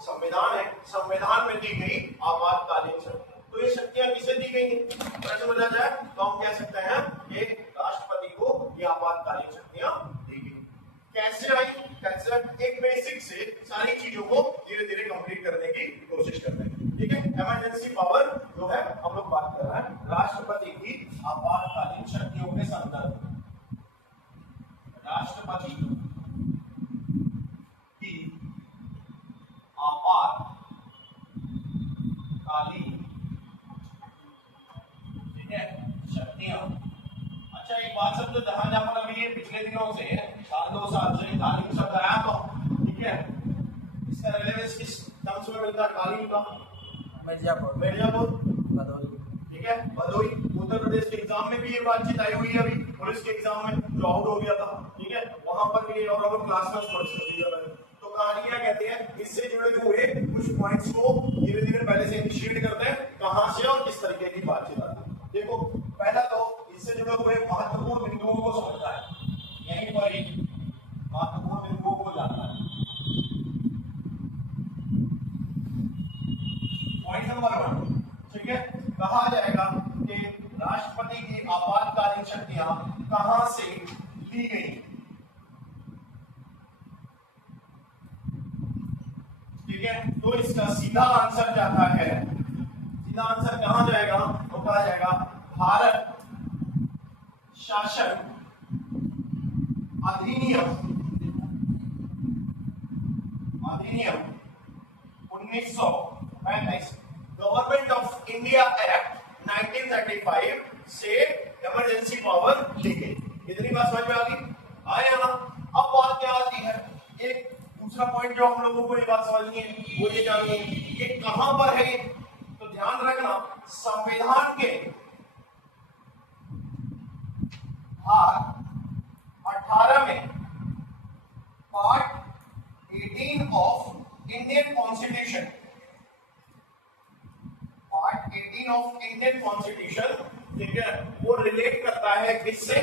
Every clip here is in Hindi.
संविधान है, संविधान में दी गई आपातकालीन शक्तियां। तो ये शक्तियां किसे दी गई हैं? प्रश्न बना जाए तो हम कह सकते हैं कि राष्ट्रपति को ये आपातकालीन शक्तियां दी गई। कैसे आई? कैसे? एक बेसिक से सारी चीजों को धीरे धीरे कंप्लीट करने की कोशिश करते हैं। ठीक है, इमरजेंसी पावर जो है हम लोग बात कर रहे हैं राष्ट्रपति की आपातकालीन शक्तियों के संदर्भ में। राष्ट्रपति की आपातकालीन, ठीक है, शक्तियां। अच्छा, एक बात सब तो ध्यान जहां पर अभी ये पिछले दिनों से साल 2 साल से कालीन शब्द आया तो ठीक है, इसका रिलेवेंस किस टर्म्स में मिलता है? कालीन का मिर्जापुर, भदोही, ठीक है, भदोही। उत्तर प्रदेश के एग्जाम में भी ये बातचीत आई हुई है, अभी पुलिस के एग्जाम में जो आउट हो गया था, ठीक है, वहां पर भी और हम क्लास में पढ़ सकते हैं। तो कहानी क्या कहते हैं, इससे जुड़े हुए कुछ पॉइंट्स को धीरे धीरे पहले से इनिशिएट करते हैं, कहां से और किस तरीके की बातचीत आती है। देखो, पहला तो इससे जुड़े हुए महत्वपूर्ण बिंदुओं को समझना है, यहीं पर ही महत्वपूर्ण बिंदुओं को जानना है। पॉइंट नंबर 1, ठीक है, कहा जाएगा कि राष्ट्रपति की आपातकालीन शक्तियां कहां से ली गई। ठीक है, तो इसका सीधा आंसर जाता है, सीधा आंसर कहां जाएगा? तो कहा जाएगा भारत शासन अधिनियम 1935, गवर्नमेंट ऑफ इंडिया एक्ट 1935 से इमरजेंसी पावर ली गई। इतनी बात समझ में आ गई? आया ना? अब बात क्या आती है, एक दूसरा पॉइंट जो हम लोगों को ये बात समझनी है वो ये जाननी है कि कहां पर है। तो ध्यान रखना, संविधान के भाग 18 में part 18 of Indian constitution, part 18 of Indian constitution, ठीक है, वो रिलेट करता है किससे?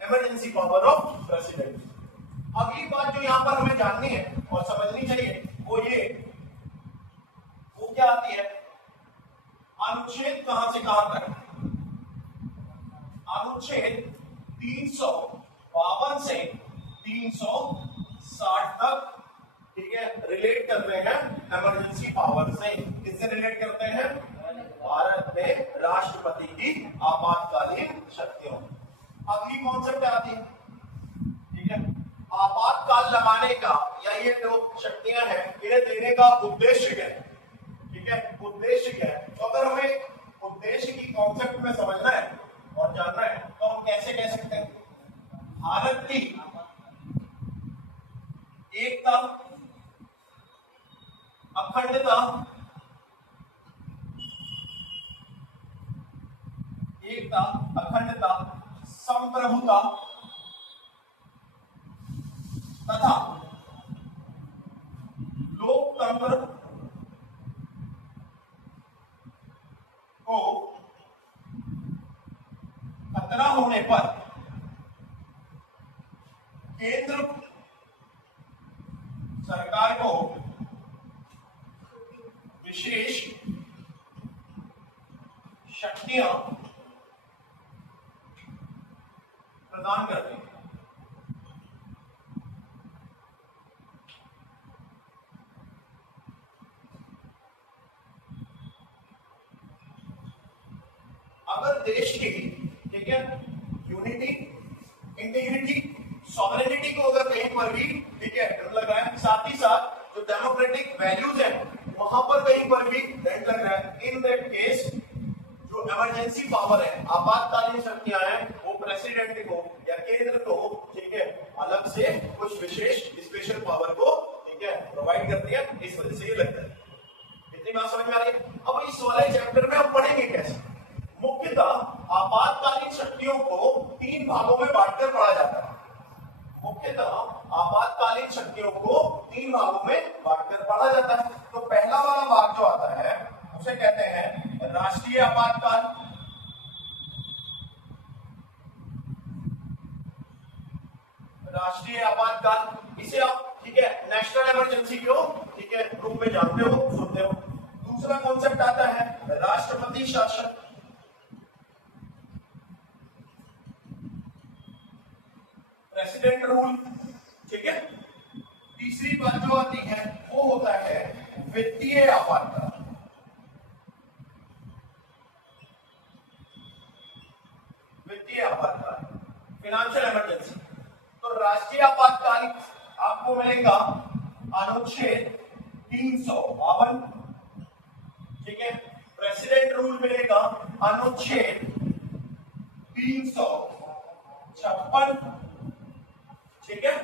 Emergency power of president. अगली बात जो यहां पर हमें जाननी है और समझनी चाहिए वो ये, वो क्या आती है? अनुच्छेद कहां से कहां तक? अनुच्छेद 352 से 360 तक, ठीक है, रिलेट कर रहे हैं इमरजेंसी पावर से। किससे रिलेट करते हैं? भारत में राष्ट्रपति की आपातकालीन शक्तियों। अगली कॉन्सेप्ट आती है, ठीक है, आपातकाल लगाने का या ये जो शक्तियां हैं इन्हें देने का उद्देश्य क्या है? ठीक है, उद्देश्य क्या है? तो अगर हमें उद्देश्य की कॉन्सेप्ट में समझना है और जानना है तो हम कैसे कह सकते हैं? भारत की एकता, अखंडता, एकता, अखंडता, संप्रभुता तथा लोकतंत्र को खतरा होने पर केंद्र सरकार को विशेष शक्तियां प्रदान करती हैं। अगर देश की, ठीक है, यूनिटी, इंटीग्रिटी, सॉवरेनिटी को अगर कहीं पर भी, ठीक है, लग रहा है, साथ ही साथ जो डेमोक्रेटिक वैल्यूज है वहां पर कहीं पर भी डेंट लग रहा है, इन दैट केस जो इमरजेंसी पावर है, आपातकालीन शक्तियां हैं, वो प्रेसिडेंट को या केंद्र को, ठीक है, अलग से कुछ विशेष स्पेशल पावर को, ठीक है, प्रोवाइड करती है। इस वजह से ये लगता है। इतनी बात समझ में आ रही है? अब इस वाले चैप्टर में हम पढ़ेंगे कैसे। मुख्यतः आपातकालीन शक्तियों को 3 भागों में बांटकर पढ़ा जाता है। मुख्यतः आपातकालीन शक्तियों को 3 भागों में बांटकर पढ़ा जाता है। तो पहला वाला भाग जो आता है उसे कहते हैं राष्ट्रीय आपातकाल, राष्ट्रीय आपातकाल, इसे आप, ठीक है, नेशनल इमरजेंसी क्यों ठीक है रूप में जानते हो, सुनते हो। दूसरा कॉन्सेप्ट आता है राष्ट्रपति शासन, प्रेसिडेंट रूल, ठीक है। तीसरी बात जो आती है वो होता है वित्तीय आपातकाल। वित्तीय आपातकाल, फाइनेंशियल इमरजेंसी। तो राष्ट्रीय आपातकाल आपको मिलेगा अनुच्छेद 352, ठीक है। प्रेसिडेंट रूल मिलेगा अनुच्छेद 356, ठीक है।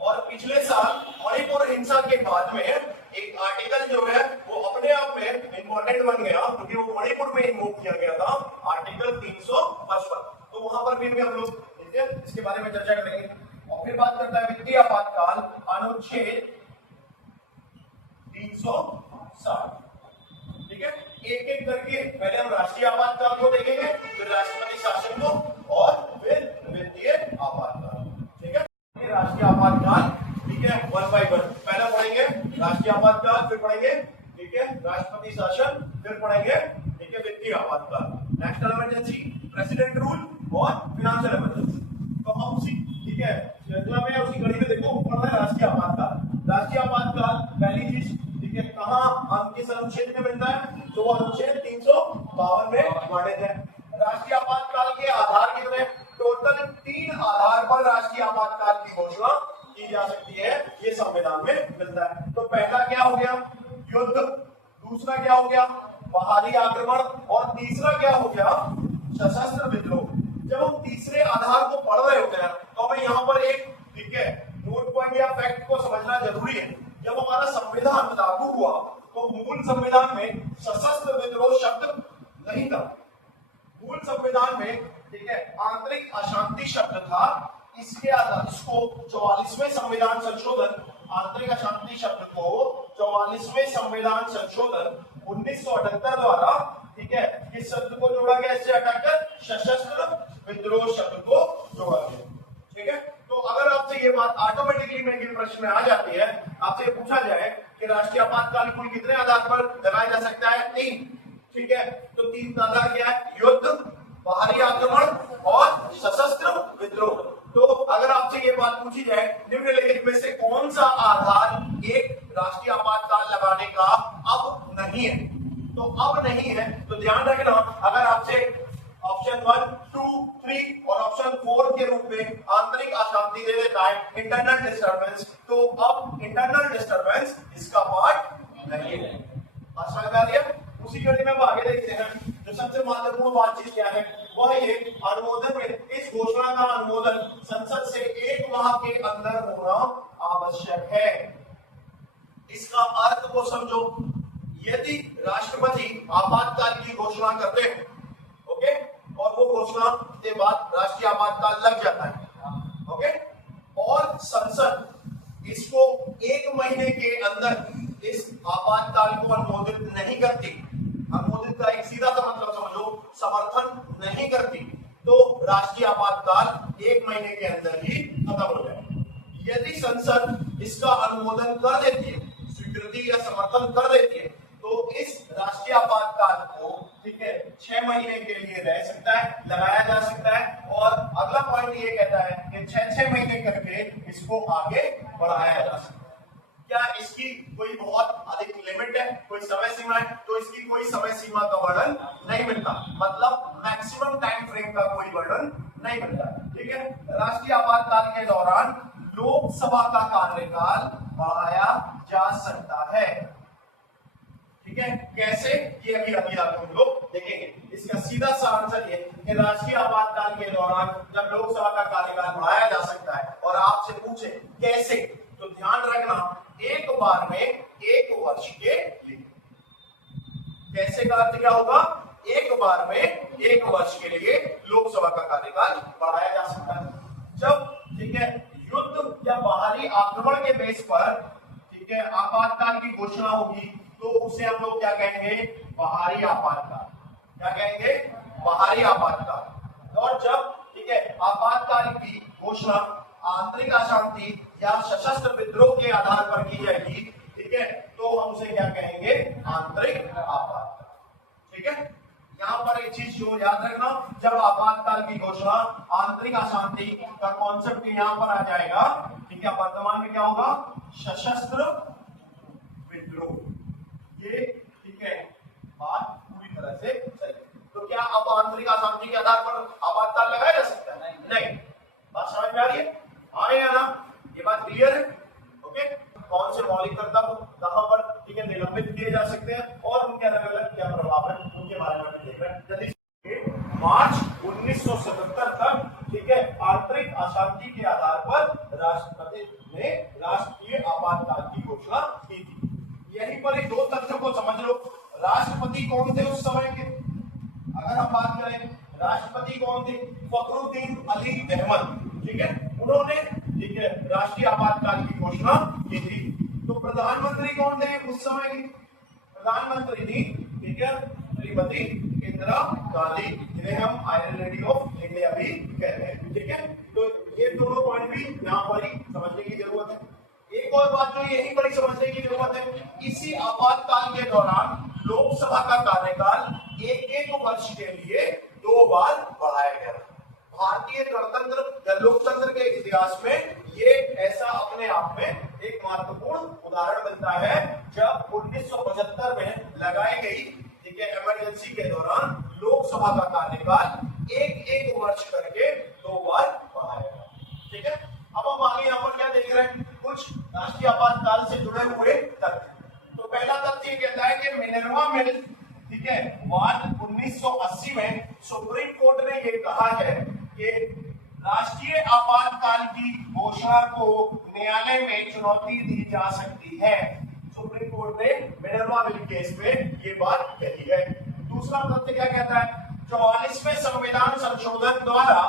और पिछले साल मणिपुर हिंसा के बाद में एक आर्टिकल जो है वो अपने आप में इंपॉर्टेंट बन गया, क्योंकि वो मणिपुर में इन्वोक किया गया था, आर्टिकल 355। तो वहां पर भी हम लोग इसके बारे में चर्चा करेंगे। और फिर बात करता है वित्तीय आपातकाल, अनुच्छेद 360, ठीक है। एक एक करके पहले हम राष्ट्रीय आपातकाल को देखेंगे, फिर राष्ट्रपति शासन को, और फिर वित्तीय आपातकाल, ठीक है। राष्ट्रीय आपातकाल, ठीक है, 1 by 1 पहले पढ़ेंगे राष्ट्रीय आपातकाल, फिर पढ़ेंगे, ठीक है, राष्ट्रपति शासन, फिर पढ़ेंगे, ठीक है, वित्तीय आपातकाल, नेशनल इमरजेंसी, प्रेसिडेंट रूल और फाइनेंशियल इमरजेंसी। तो हम उसी, ठीक है, में उसी कड़ी में देखो पढ़ना है राष्ट्रीय आपातकाल। राष्ट्रीय आपातकाल पहली चीज, ठीक है, कहां हम किस अनुच्छेद में मिलता है, तो अनुच्छेद 352 में वर्णित है। राष्ट्रीय आपातकाल के आधार कितने, टोटल 3 आधार पर राष्ट्रीय आपातकाल की घोषणा की जा सकती है, ये संविधान में मिलता है। तो पहला क्या हो गया, युद्ध, दूसरा क्या हो गया, बाहरी आक्रमण, और तीसरा क्या हो गया, सशस्त्र विद्रोह। जब हम तीसरे आधार को पढ़ रहे होते हैं तो हमें यहाँ पर एक, ठीक है, नोट पॉइंट या फैक्ट को समझना जरूरी है। जब हमारा संविधान लागू हुआ तो मूल संविधान में सशस्त्र विद्रोह शब्द नहीं था। मूल संविधान में, ठीक है, आंतरिक अशांति शब्द था। इसके आधार इसको 44वें संविधान संशोधन, आंतरिक अशांति शब्द को 44वें संविधान संशोधन 1978 द्वारा, ठीक है, इस शब्द को जोड़ा गया, इससे हटाकर सशस्त्र विद्रोह शब्द को जोड़ा गया, ठीक है। तो अगर आपसे ये बात ऑटोमेटिकली मेरे प्रश्न में आ जाती है, आपसे पूछा जाए कि राष्ट्रीय आपातकाल कुल कितने आधार पर लगाया जा सकता है, 3, ठीक है। तो 3 आधार क्या है, युद्ध, बाहरी आक्रमण और सशस्त्र विद्रोह। तो अगर आपसे ये बात पूछी जाए निम्नलिखित में से कौन सा आधार एक राष्ट्रीय आपातकाल लगाने का अब नहीं है, तो अब नहीं है, तो ध्यान रखना, अगर आपसे ऑप्शन 1, 2, 3 और ऑप्शन 4 के रूप में आंतरिक अशांति दे देता है, इंटरनल डिस्टर्बेंस, तो अब इंटरनल डिस्टर्बेंस इसका पार्ट नहीं है। समझ में आ रही है? उसी कड़ी में हम आगे देखते हैं। जो सबसे महत्वपूर्ण बातचीत क्या है, वह ये अनुमोदन में, इस घोषणा का अनुमोदन संसद से 1 माह के अंदर होना आवश्यक है। इसका अर्थ को समझो, यदि राष्ट्रपति आपातकाल की घोषणा करते हैं, ओके, और वो घोषणा के बाद राष्ट्रीय आपातकाल लग जाता है, ओके, और संसद इसको 1 महीने के अंदर इस आपातकाल को अनुमोदित नहीं करती, अनुमोदित का एक सीधा सा मतलब समझो, समर्थन नहीं करती, तो राष्ट्रीय आपातकाल 1 महीने के अंदर ही खत्म हो जाए। यदि संसद इसका अनुमोदन कर देती है, स्वीकृति या समर्थन कर देती है, तो इस राष्ट्रीय आपातकाल को, ठीक है, 6 महीने के लिए रह सकता है, लगाया जा सकता है। और अगला पॉइंट ये कहता है कि 6-6 महीने करके इसको आगे बढ़ाया जा सकता है। क्या इसकी कोई बहुत अधिक लिमिट है, कोई समय सीमा है? तो इसकी कोई समय सीमा का वर्णन नहीं मिलता, मतलब मैक्सिमम टाइम फ्रेम का कोई वर्णन नहीं मिलता, ठीक है। राष्ट्रीय आपातकाल के दौरान लोकसभा का कार्यकाल बढ़ाया जा सकता है, ठीक है। कैसे, ये अभी हम लोग देखेंगे। इसका सीधा सा आंसर ये कि राष्ट्रीय आपातकाल के दौरान जब लोकसभा का कार्यकाल बढ़ाया जा सकता है, और आपसे पूछे कैसे, तो ध्यान रखना, एक बार में 1 वर्ष के लिए। कैसे का अर्थ क्या होगा, एक बार में 1 वर्ष के लिए लोकसभा का कार्यकाल बढ़ाया जा सकता है। जब, ठीक है, युद्ध या बाहरी आक्रमण के बेस पर, ठीक है, आपातकाल की घोषणा होगी, तो उसे हम लोग क्या कहेंगे, बाहरी आपातकाल। क्या कहेंगे, बाहरी आपातकाल। और जब, ठीक है, आपातकाल की घोषणा आंतरिक अशांति या सशस्त्र विद्रोह के आधार पर की जाएगी, ठीक ठीक है, तो हम उसे क्या कहेंगे, आंतरिक आपातकाल। ठीक है, यहां पर एक चीज जो याद रखना, जब आपातकाल की घोषणा, आंतरिक अशांति का कॉन्सेप्ट यहां पर आ जाएगा। ठीक है, वर्तमान में क्या होगा, सशस्त्र विद्रोह। ये ठीक है, बात पूरी तरह से सही। तो क्या अब आंतरिक अशांति के आधार पर आपातकाल लगाया जा सकता है? नहीं। बात समझ में आ रही है? हाँ या ना? ये बात क्लियर है? ओके, कौन से मौलिक कर्तव्य कहां पर ठीक है निलंबित किए जा सकते हैं और उनके अलग अलग क्या प्रभाव है, उनके बारे में देख रहे हैं। जल्दी मार्च 1977 तक ठीक है आंतरिक अशांति के आधार पर राष्ट्रपति ने राष्ट्रीय आपातकाल की घोषणा की थी। यहीं पर ही दो तथ्यों को समझ लो। राष्ट्रपति कौन थे उस समय के, अगर हम बात करें राष्ट्रपति कौन थे, फखरुद्दीन अली अहमद। ठीक है, उन्होंने ठीक है राष्ट्रीय आपातकाल की घोषणा की थी। तो प्रधानमंत्री कौन थे उस समय की, प्रधानमंत्री थी ठीक है श्रीमती इंदिरा गांधी, जिन्हें हम आयरन लेडी ऑफ इंडिया भी कहते हैं। ठीक है, तो ये दोनों पॉइंट भी यहाँ पर ही समझने की जरूरत है। एक और बात जो यहीं पर ही समझने की जरूरत है, इसी आपातकाल के दौरान लोकसभा का कार्यकाल एक वर्ष के लिए 2 बार बढ़ाया गया। भारतीय गणतंत्र या लोकतंत्र के इतिहास में ये ऐसा अपने आप में एक महत्वपूर्ण उदाहरण मिलता है, जब 1975 में लगाई गई ठीक है इमरजेंसी के दौरान लोकसभा का कार्यकाल एक वर्ष करके 2 बार बढ़ाया गया। ठीक है, अब हम आगे यहाँ पर क्या देख रहे हैं, कुछ राष्ट्रीय आपातकाल से जुड़े हुए तथ्य। तो पहला तथ्य ये कहता है कि मिनर्वा मिल ठीक है वाद 1980 में सुप्रीम कोर्ट ने ये कहा है कि राष्ट्रीय आपातकाल की घोषणा को न्यायालय में चुनौती दी जा सकती है। सुप्रीम कोर्ट ने मिनर्वा मिल केस में ये बात कही है। दूसरा तथ्य क्या कहता है, 44वें संविधान संशोधन द्वारा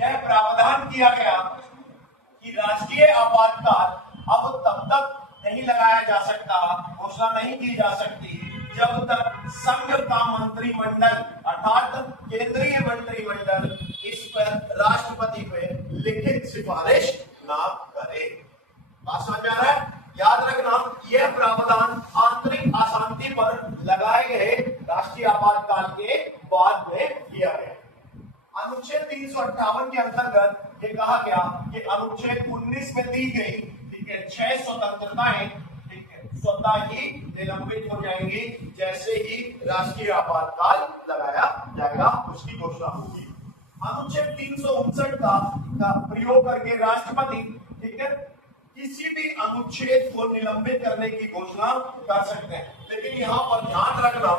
यह प्रावधान किया गया कि राष्ट्रीय आपातकाल अब तब तक नहीं लगाया जा सकता, घोषणा नहीं की जा सकती, जब तक संघ का मंत्रिमंडल अर्थात केंद्रीय मंत्रिमंडल इस पर राष्ट्रपति पे लिखित सिफारिश ना करे। बात समझ में आ रहा है? याद रखना, यह प्रावधान आंतरिक अशांति पर लगाए गए राष्ट्रीय आपातकाल के बाद में किया गया। अनुच्छेद 358 के अंतर्गत ये कहा गया कि अनुच्छेद 19 में दी गई ठीक है 6 स्वतंत्रताएं ठीक है स्वतः ही निलंबित हो जाएंगी जैसे ही राष्ट्रीय आपातकाल लगाया जाएगा, उसकी घोषणा होगी। अनुच्छेद 359 का प्रयोग करके राष्ट्रपति ठीक है किसी भी अनुच्छेद को निलंबित करने की घोषणा कर सकते हैं, लेकिन यहाँ पर ध्यान रखना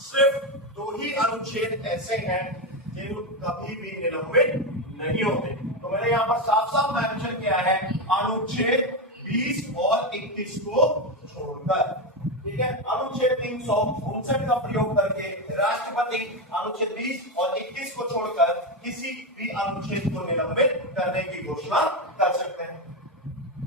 सिर्फ 2 ही अनुच्छेद ऐसे हैं जो कभी भी निलंबित नहीं होते। तो मैंने यहाँ पर साफ साफ मेंशन किया है अनुच्छेद 20 और 21 को छोड़कर। ठीक है, अनुच्छेद 359 का प्रयोग करके राष्ट्रपति अनुच्छेद 20 और 21 को छोड़कर किसी भी अनुच्छेद को निलंबित करने की घोषणा कर सकते हैं।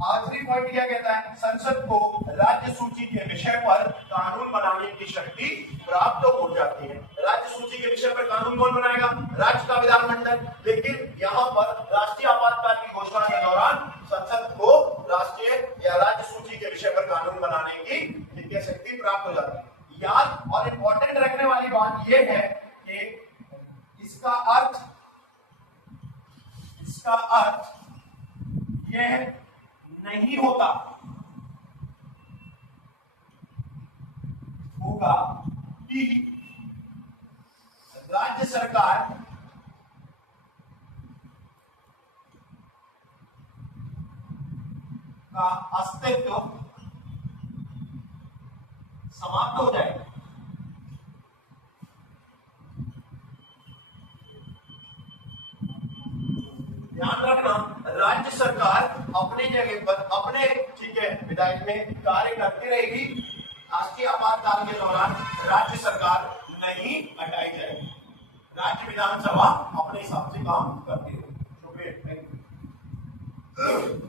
आखिरी पॉइंट क्या कहता है, संसद को राज्य सूची के विषय पर कानून बनाने की शक्ति प्राप्त हो जाती है। राज्य सूची के विषय पर कानून कौन बनाएगा, राज्य का विधानमंडल। लेकिन यहाँ पर राष्ट्रीय आपातकाल की घोषणा के दौरान संसद को राष्ट्रीय या राज्य सूची के विषय पर कानून बनाने की शक्ति प्राप्त हो जाती है। याद और इंपॉर्टेंट रखने वाली बात यह है कि इसका अर्थ यह नहीं होगा कि राज्य सरकार का अस्तित्व समाप्त हो जाएगा। ध्यान रखना, राज्य सरकार अपनी जगह पर अपने ठीक है विधायक में कार्य करती रहेगी। राष्ट्रीय आपातकाल के दौरान राज्य सरकार नहीं हटाई जाएगी, राज्य विधानसभा अपने हिसाब से काम करती रहेगी। शुक्रिया, थैंक यू।